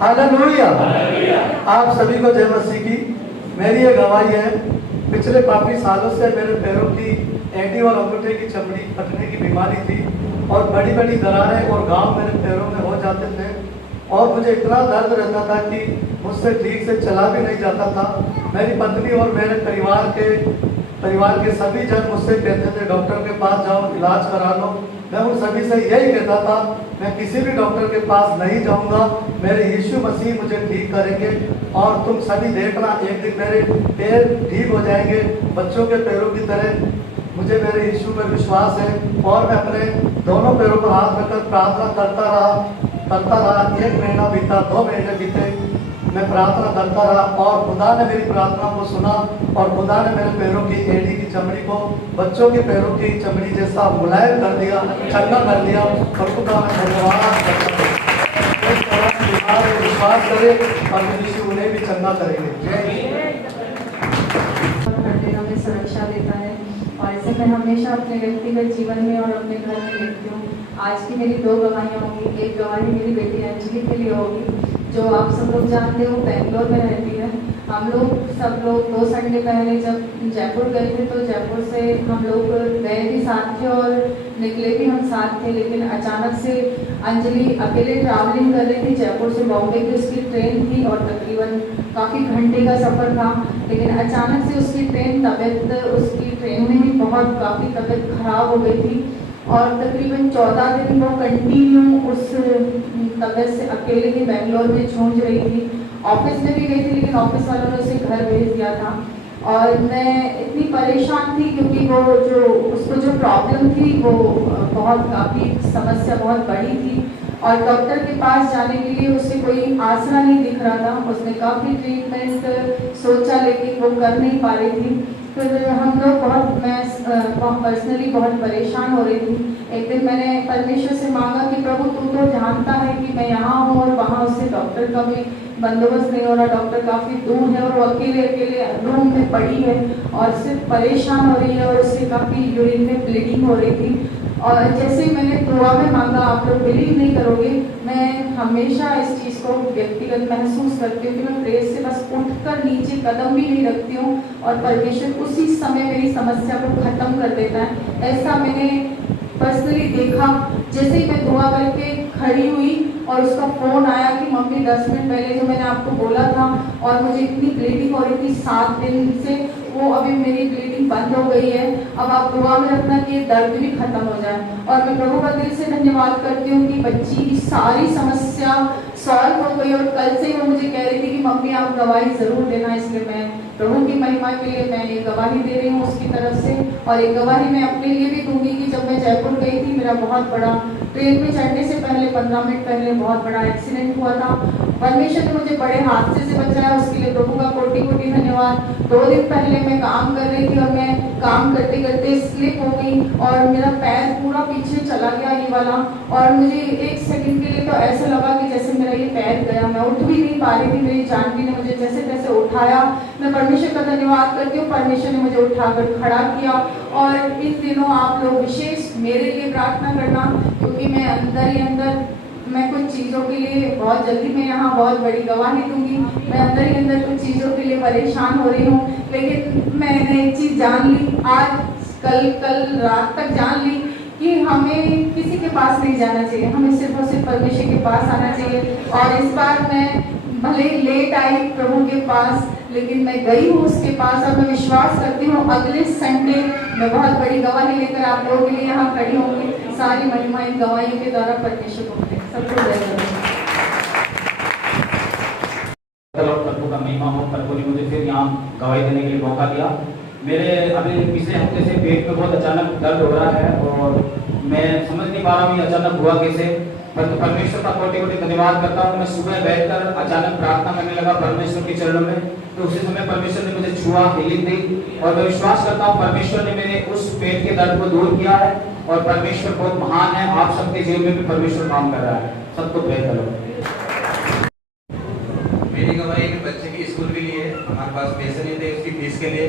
Hallelujah. आप सभी को जय मसीह की। मेरी ये गवाही है, पिछले काफ़ी सालों से मेरे पैरों की एड़ी और अंगूठे की चमड़ी फटने की बीमारी थी और बड़ी बड़ी दरारें और घाव मेरे पैरों में हो जाते थे और मुझे इतना दर्द रहता था कि मुझसे ठीक से चला भी नहीं जाता था। मेरी पत्नी और मेरे परिवार के सभी जन मुझसे कहते थे डॉक्टर के पास जाओ, इलाज करा लो। मैं उन सभी से यही कहता था मैं किसी भी डॉक्टर के पास नहीं जाऊंगा, मेरे यीशु मसीह मुझे ठीक करेंगे और तुम सभी देखना एक दिन मेरे पैर ठीक हो जाएंगे बच्चों के पैरों की तरह। मुझे मेरे यीशु पर विश्वास है और मैं अपने दोनों पैरों पर हाथ रखकर प्रार्थना करता रहा। 1 महीना बीता, 2 महीने बीते, मैं प्रार्थना करता रहा और खुदा ने मेरी प्रार्थना को सुना और खुदा ने मेरे पैरों की एड़ी की चमड़ी को बच्चों के पैरों की चमड़ी जैसा मुलायम कर दिया, चंगा कर दिया। और खुदा मैं धन्यवाद करता हूं। विश्वास करे और यीशु उन्हें भी चंगा करेंगे। हमें सुरक्षा देता है और इसे मैं हमेशा अपने व्यक्तिगत जीवन में और अपने घर में देखती हूँ। आज की मेरी 2 गवाहियाँ होंगी। एक गवाही मेरी बेटी अंजलि के लिए होगी, जो आप सब लोग जानते हो बेंगलोर में रहती है। हम लोग सब लोग 2 संडे पहले जब जयपुर गए थे तो जयपुर से हम लोग गए भी साथ थे और निकले भी हम साथ थे, लेकिन अचानक से अंजलि अकेले ट्रैवलिंग कर रही थी। जयपुर से बॉम्बे की उसकी ट्रेन थी और तकरीबन काफ़ी घंटे का सफ़र था, लेकिन अचानक से उसकी तबीयत उसकी ट्रेन में ही बहुत काफ़ी तबीयत खराब हो गई थी और तकरीबन 14 दिन वो कंटिन्यू उस तबीयत से अकेले ही बेंगलोर में झूझ रही थी। ऑफिस में भी गई थी लेकिन ऑफिस वालों ने उसे घर भेज दिया था और मैं इतनी परेशान थी क्योंकि वो जो उसको जो प्रॉब्लम थी वो बहुत काफ़ी समस्या बहुत बड़ी थी और डॉक्टर के पास जाने के लिए उसे कोई आसरा नहीं दिख रहा था। उसने काफ़ी ट्रीटमेंट सोचा लेकिन वो कर नहीं पा रही थी। फिर हम लोग मैं पर्सनली बहुत परेशान हो रही थी। एक दिन मैंने परमेश्वर से मांगा कि प्रभु तू तो जानता है कि मैं यहाँ हूँ और वहाँ उससे डॉक्टर का भी बंदोबस्त नहीं हो रहा, डॉक्टर काफ़ी दूर है और वो अकेले रूम में पड़ी है और सिर्फ परेशान हो रही है और उससे काफ़ी यूरिन में ब्लीडिंग हो रही थी। और जैसे ही मैंने दुआ में मांगा, आप लोग बिलीव नहीं करोगे, मैं हमेशा इस चीज़ को व्यक्तिगत महसूस करती हूँ कि मैं प्रेस से बस उठकर नीचे कदम भी नहीं रखती हूँ और परमेश्वर उसी समय मेरी समस्या को ख़त्म कर देता है। ऐसा मैंने पर्सनली देखा। जैसे ही मैं दुआ करके खड़ी हुई और उसका फ़ोन आया कि मम्मी 10 मिनट पहले जो मैंने आपको बोला था और मुझे इतनी ब्लीडिंग हो रही थी 7 दिन से, वो अभी मेरी ब्लीडिंग बंद हो गई है। अब आप दुआ में रखना कि ये दर्द भी खत्म हो जाए। और मैं प्रभु का दिल से धन्यवाद करती हूँ कि बच्ची की सारी समस्या सॉल्व हो गई और कल से वो मुझे कह रही थी कि मम्मी आप गवाही ज़रूर देना, इसलिए मैं प्रभु की महिमा के लिए मैं ये गवाही दे रही हूँ उसकी तरफ से। और एक गवाही मैं अपने लिए भी दूंगी कि जब मैं जयपुर गई थी, मेरा बहुत बड़ा ट्रेन में चढ़ने से पहले 15 मिनट पहले बहुत बड़ा एक्सीडेंट हुआ था। परमेश्वर ने मुझे बड़े हादसे से बचाया, उसके लिए प्रभु का कोटि कोटि धन्यवाद। 2 दिन पहले मैं काम कर रही थी और मैं काम करते करते स्लिप हो गई और मेरा पैर पूरा पीछे चला गया ये वाला, और मुझे 1 सेकंड के लिए तो ऐसा लगा कि जैसे मेरा ये पैर गया। मैं उठ भी नहीं पा रही थी। मेरी जानवी ने मुझे जैसे तैसे उठाया। मैं परमेश्वर का धन्यवाद करती हूँ, परमेश्वर ने मुझे उठाकर खड़ा किया। और इन दिनों आप लोग विशेष मेरे लिए प्रार्थना करना, क्योंकि मैं अंदर ही अंदर मैं कुछ चीज़ों के लिए बहुत जल्दी मैं यहाँ बहुत बड़ी गवाही दूंगी। मैं अंदर ही अंदर कुछ चीज़ों के लिए परेशान हो रही हूँ, लेकिन मैंने एक चीज़ जान ली, आज कल रात तक जान ली कि हमें किसी के पास नहीं जाना चाहिए, हमें सिर्फ और सिर्फ परमेश्वर के पास आना चाहिए। और इस बार मैं भले लेट आई प्रभु के पास, लेकिन मैं गई हूँ उसके पास और मैं विश्वास करती हूँ अगले संडे मैं बहुत बड़ी गवाही लेकर आप लोगों के लिए यहाँ खड़ी होंगी। सारी महिमा इन गवाहियों के द्वारा परमेश्वर को मिले। सबको जय प्रभु का महिमा हो। प्रभु ने मुझे फिर यहाँ गवाही देने के लिए मौका दिया। मेरे अभी पिछले हफ्ते से पेट में बहुत अचानक दर्द हो रहा है और मैं समझ नहीं पा रहा हूँ अचानक हुआ कैसे, परंतु परमेश्वर का कोटि कोटि धन्यवाद करता हूँ। मैं सुबह बैठकर अचानक प्रार्थना करने लगा परमेश्वर के चरणों में, तो उसी समय परमेश्वर ने मुझे छुआ, हीलिंग दी और मैं विश्वास करता हूँ परमेश्वर ने मेरे उस पेट के दर्द को दूर किया है और परमेश्वर बहुत महान है। आप सबके जीवन में भी परमेश्वर काम कर रहा है। सबको प्रे करो। मेरी गवाही में बच्चे की स्कूल के लिए हमारे पास पैसे नहीं थे उसकी फीस के लिए,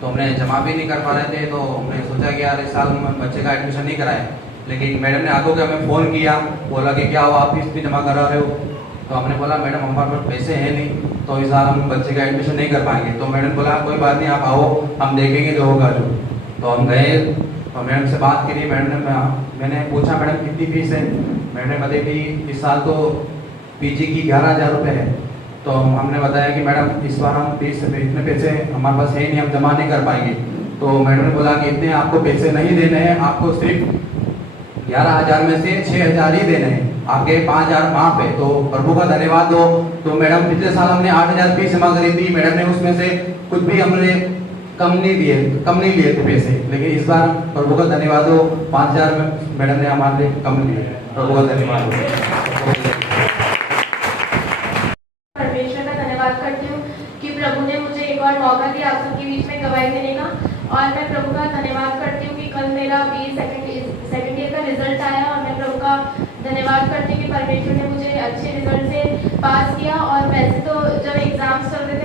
तो हमने जमा भी नहीं कर पा रहे थे। तो हमने सोचा कि यार इस साल हम बच्चे का एडमिशन नहीं कराएं, लेकिन मैडम ने आगे हमें फ़ोन किया, बोला कि क्या हुआ आप फीस भी जमा करा रहे हो। तो हमने बोला मैडम हमारे पास पैसे हैं नहीं, तो इस साल हम बच्चे का एडमिशन नहीं कर पाएंगे। तो मैडम बोला कोई बात नहीं, आप आओ, हम देखेंगे जो होगा जो। तो हम गए, तो मैडम से बात करी। मैडम ने मैंने पूछा मैडम कितनी फीस है। मैडम ने बताई कि इस साल तो पीजी की 11,000 रुपये है। तो हमने बताया कि मैडम इस बार हम फीस इतने पैसे हमारे पास है नहीं, हम जमा नहीं कर पाएंगे। तो मैडम ने बोला कि इतने आपको पैसे नहीं देने हैं, आपको सिर्फ 11,000 में से 6,000 ही देने हैं, आपके 5,000 माफ है। तो प्रभु का धन्यवाद हो। तो मैडम पिछले साल हमने 8,000 फीस जमा करी थी, मैडम ने उसमें से कुछ भी हमने कम नहीं लिए थे पैसे, लेकिन इस बार प्रभु का धन्यवाद हो 5,000 में मैडम ने हमारे लिए कम लिए। प्रभु का धन्यवाद हो। परमेश्वर का धन्यवाद करती हूँ कि प्रभु ने मुझे एक और मौका दिया आप सबके बीच में गवाही देने का। और मैं प्रभु का धन्यवाद करती हूँ कि कल मेरा BE सेकेंड ईयर का रिजल्ट आया, और मैं प्रभु का धन्यवाद करती हूँ कि परमेश्वर ने मुझे अच्छे रिजल्ट से पास किया। और वैसे तो जब एग्जाम्स चल रहे थे